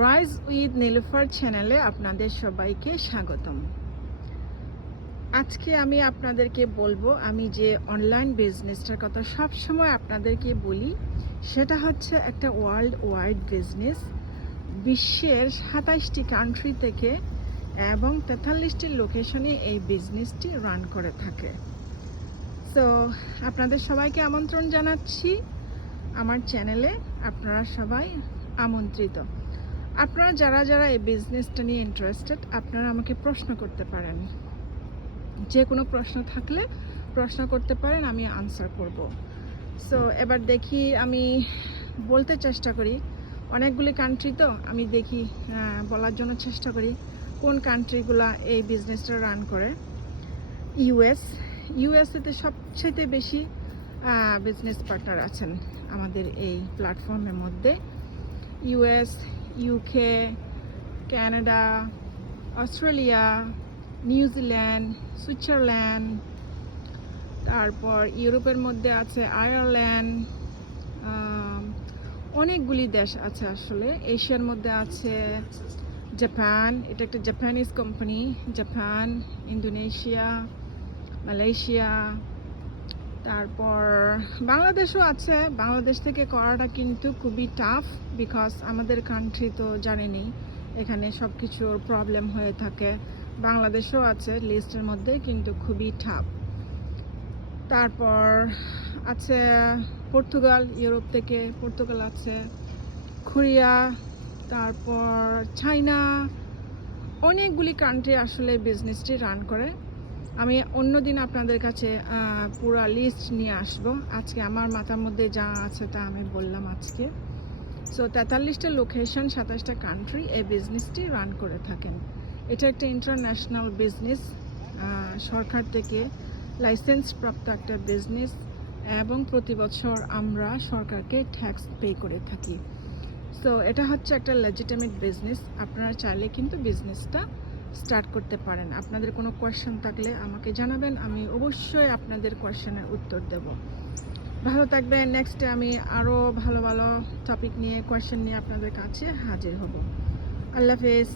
Rise with Nilufar চ্যানেলে আপনাদের সবাইকে স্বাগতম। আজকে আমি আপনাদেরকে বলবো, আমি যে অনলাইন বিজনেসটার কথা সব সময় আপনাদেরকে বলি, সেটা হচ্ছে একটা ওয়ার্ল্ড ওয়াইড বিজনেস। বিশ্বের 27টি কান্ট্রি থেকে এবং 43টি লোকেশনে এই বিজনেসটি রান করে থাকে। তো আপনাদের সবাইকে আমন্ত্রণ জানাচ্ছি আমার চ্যানেলে। আপনারা সবাই আমন্ত্রিত। আপনারা যারা যারা এই বিজনেসটা নিয়ে ইন্টারেস্টেড, আপনারা আমাকে প্রশ্ন করতে পারেন। যে কোনো প্রশ্ন থাকলে প্রশ্ন করতে পারেন, আমি আনসার করব। সো এবার দেখি, আমি বলতে চেষ্টা করি। অনেকগুলি কান্ট্রি তো আমি দেখি বলার জন্য চেষ্টা করি কোন কান্ট্রিগুলো এই বিজনেসটা রান করে। ইউএসএতে সবচেয়ে বেশি বিজনেস পার্টনার আছেন আমাদের এই প্ল্যাটফর্মের মধ্যে। US, UK, Canada, Australia, New Zealand, Switzerland, তারপর ইউরোপের মধ্যে আছে আয়ারল্যান্ড, অনেকগুলি দেশ আছে আসলে। এশিয়ার মধ্যে আছে জাপান, এটা একটা Japanese company. Japan, Indonesia, Malaysia, তারপর বাংলাদেশও আছে। বাংলাদেশ থেকে করাটা কিন্তু খুবই টাফ, বিকজ আমাদের কান্ট্রি তো জানেনই, এখানে সব কিছুর প্রবলেম হয়ে থাকে। বাংলাদেশও আছে লিস্টের মধ্যে, কিন্তু খুবই টাফ। তারপর আছে পর্তুগাল, ইউরোপ থেকে পর্তুগাল আছে, কোরিয়া, তারপর চায়না, অনেকগুলি কান্ট্রি আসলে বিজনেসটি রান করে। আমি অন্যদিন আপনাদের কাছে পুরো লিস্ট নিয়ে আসব। আজকে আমার মাথার মধ্যে যা আছে তা আমি বললাম আজকে। সো 43টা লোকেশন, 27টা কান্ট্রি এই বিজনেসটি রান করে থাকেন। এটা একটা ইন্টারন্যাশনাল বিজনেস, সরকার থেকে লাইসেন্স প্রাপ্ত একটা বিজনেস, এবং প্রতি বছর আমরা সরকারকে ট্যাক্স পে করে থাকি। সো এটা হচ্ছে একটা লেজিটিমেট বিজনেস। আপনারা চাইলে কিন্তু বিজনেসটা স্টার্ট করতে পারেন। আপনাদের কোনো কোয়েশ্চেন থাকলে আমাকে জানাবেন, আমি অবশ্যই আপনাদের কোয়েশ্চেনের উত্তর দেব। ভালো থাকবেন। নেক্সটে আমি আরও ভালো ভালো টপিক নিয়ে, কোয়েশ্চেন নিয়ে আপনাদের কাছে হাজির হব। আল্লাহ হাফেজ।